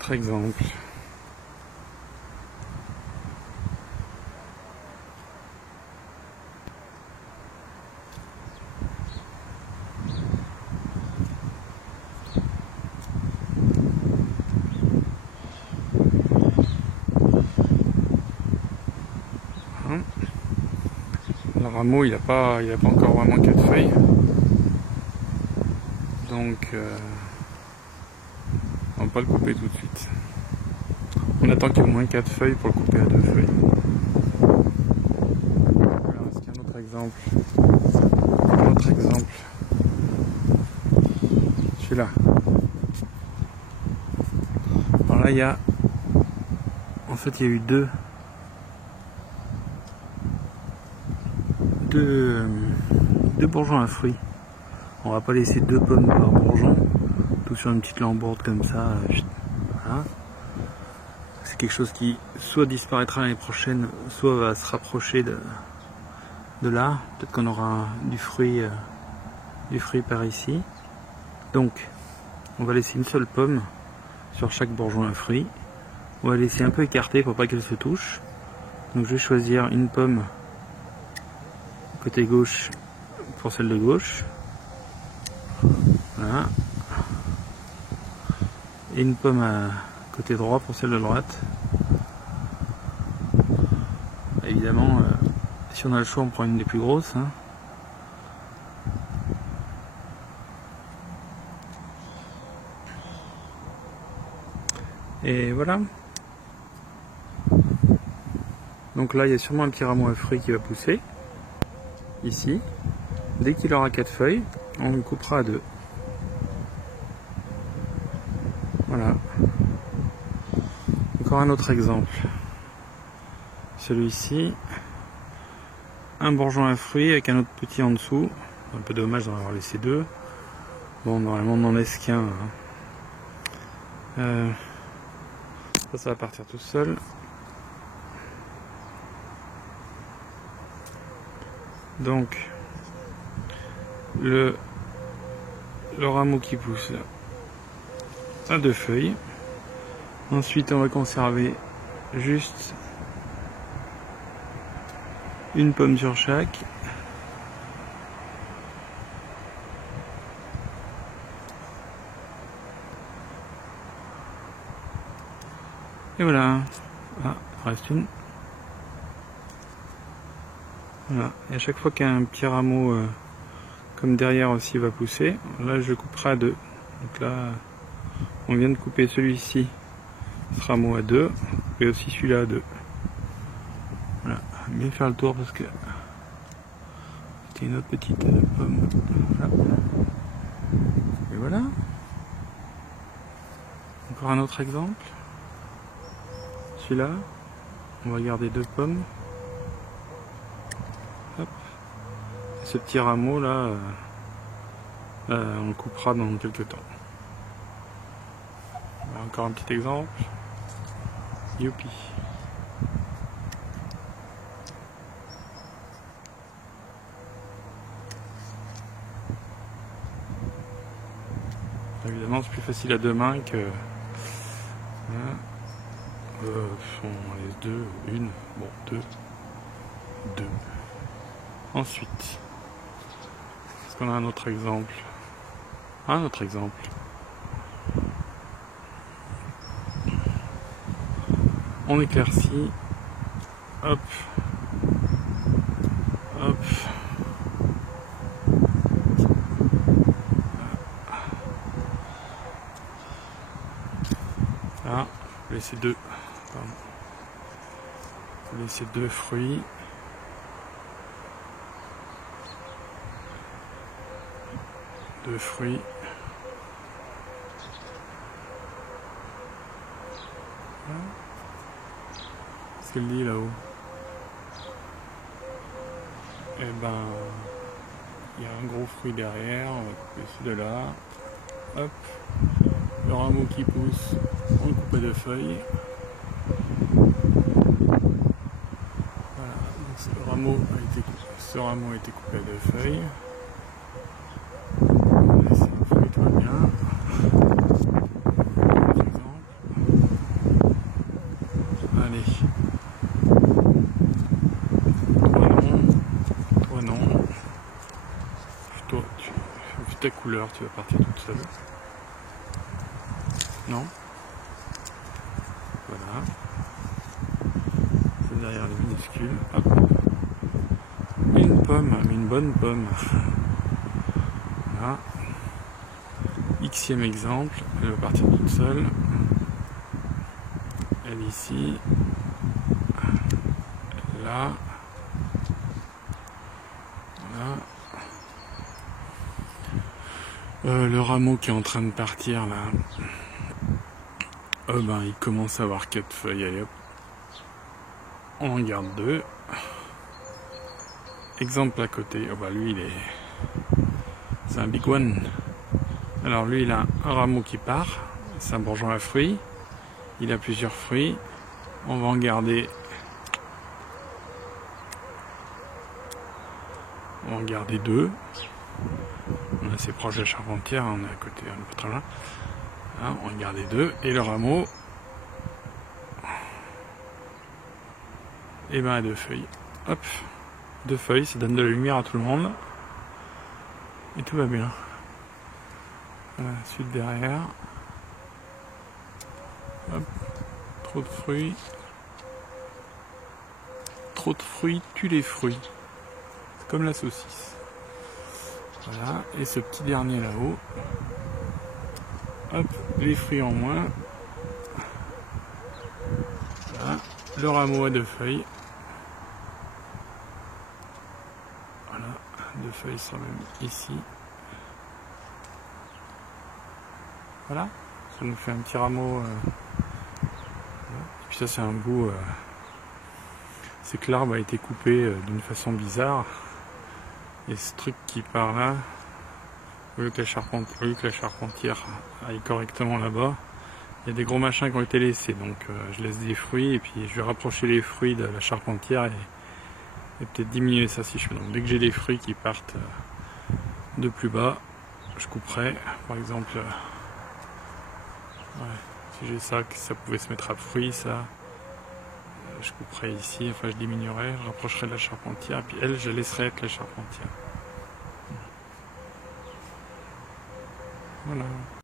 Autre exemple. Le rameau il n'a pas encore vraiment 4 feuilles, donc on va pas le couper tout de suite. On attend qu'il y ait au moins 4 feuilles pour le couper à 2 feuilles. Voilà, est-ce qu'il y a un autre exemple? Un autre exemple. Celui-là. Alors là il y a, en fait il y a eu deux bourgeons à fruits. On va pas laisser 2 pommes par bourgeon, tout sur une petite lambourde comme ça. Voilà. C'est quelque chose qui soit disparaîtra l'année prochaine, soit va se rapprocher de là. Peut-être qu'on aura du fruit par ici. Donc, on va laisser une seule pomme sur chaque bourgeon à fruits. On va laisser un peu écarté pour pas qu'elle se touche. Donc je vais choisir une pomme côté gauche pour celle de gauche. Voilà. Et une pomme à côté droit pour celle de droite. Évidemment, si on a le choix, on prend une des plus grosses. Hein. Et voilà. Donc là, il y a sûrement un petit rameau à fruits qui va pousser. Ici. Dès qu'il aura 4 feuilles, on le coupera à 2. Voilà. Encore un autre exemple. Celui-ci. Un bourgeon à fruits avec un autre petit en dessous. Un peu dommage d'en avoir laissé 2. Bon, normalement, on n'en laisse qu'un. Hein. Ça va partir tout seul. Donc, le rameau qui pousse à 2 feuilles. Ensuite, on va conserver juste une pomme sur chaque. Et voilà. Ah, il reste une. Voilà. Et à chaque fois qu'il y a un petit rameau comme derrière aussi va pousser, là je couperai à 2. Donc là, on vient de couper celui-ci, ce rameau à 2, et aussi celui-là à 2. Voilà, bien faire le tour parce que c'était une autre petite pomme. Voilà. Et voilà. Encore un autre exemple. Celui-là, on va garder 2 pommes. Hop. Et ce petit rameau là, on le coupera dans quelques temps. Voilà, encore un petit exemple. Youpi. Évidemment, c'est plus facile à 2 mains que. Voilà. On laisse 2, une, bon, 2. Ensuite, est-ce qu'on a un autre exemple? Un autre exemple. On éclaircit. Hop. Hop. Là, je vais laisser 2. Pardon. Je vais laisser 2 fruits. Deux fruits. Qu'est-ce qu'elle dit là-haut? Eh ben, il y a un gros fruit derrière, on va couper celui-là. Hop, le rameau qui pousse, on le coupe à 2 feuilles. Voilà, donc ce rameau a été coupé à 2 feuilles. On va laisser un fruit, tout va bien. Par exemple. ta couleur, tu vas partir toute seule. Non? Voilà. C'est derrière les minuscules. Hop. Une pomme, mais une bonne pomme. Voilà. Xème exemple, elle va partir toute seule. Elle ici. Là. Voilà. Le rameau qui est en train de partir là. Ben, il commence à avoir 4 feuilles. Allez hop. On en garde 2. Exemple à côté. Oh bah lui il est. C'est un big one. Alors lui il a un rameau qui part. C'est un bourgeon à fruits. Il a plusieurs fruits. On va en garder. On va en garder 2. On est assez proche de la charpentière. On est à côté, on est pas très loin. Hein, on va en garder 2. Et le rameau. Et ben à 2 feuilles. Hop. 2 feuilles, ça donne de la lumière à tout le monde. Et tout va bien. Voilà, suite derrière. Hop. Trop de fruits. Trop de fruits tue les fruits. C'est comme la saucisse. Voilà. Et ce petit dernier là-haut. Hop. Les fruits en moins. Voilà. Le rameau à 2 feuilles. Voilà. 2 feuilles sont même ici. Voilà. Ça nous fait un petit rameau. Et puis ça c'est un bout. C'est que l'arbre a été coupé d'une façon bizarre. Et ce truc qui part là, au lieu que la charpentière aille correctement là-bas, il y a des gros machins qui ont été laissés. Donc je laisse des fruits et puis je vais rapprocher les fruits de la charpentière et peut-être diminuer ça si je peux. Donc dès que j'ai des fruits qui partent de plus bas, je couperai. Par exemple, si j'ai ça, que ça pouvait se mettre à fruits, ça. Je couperai ici, enfin je diminuerai, je rapprocherai de la charpentière, puis elle, je laisserai être la charpentière. Voilà.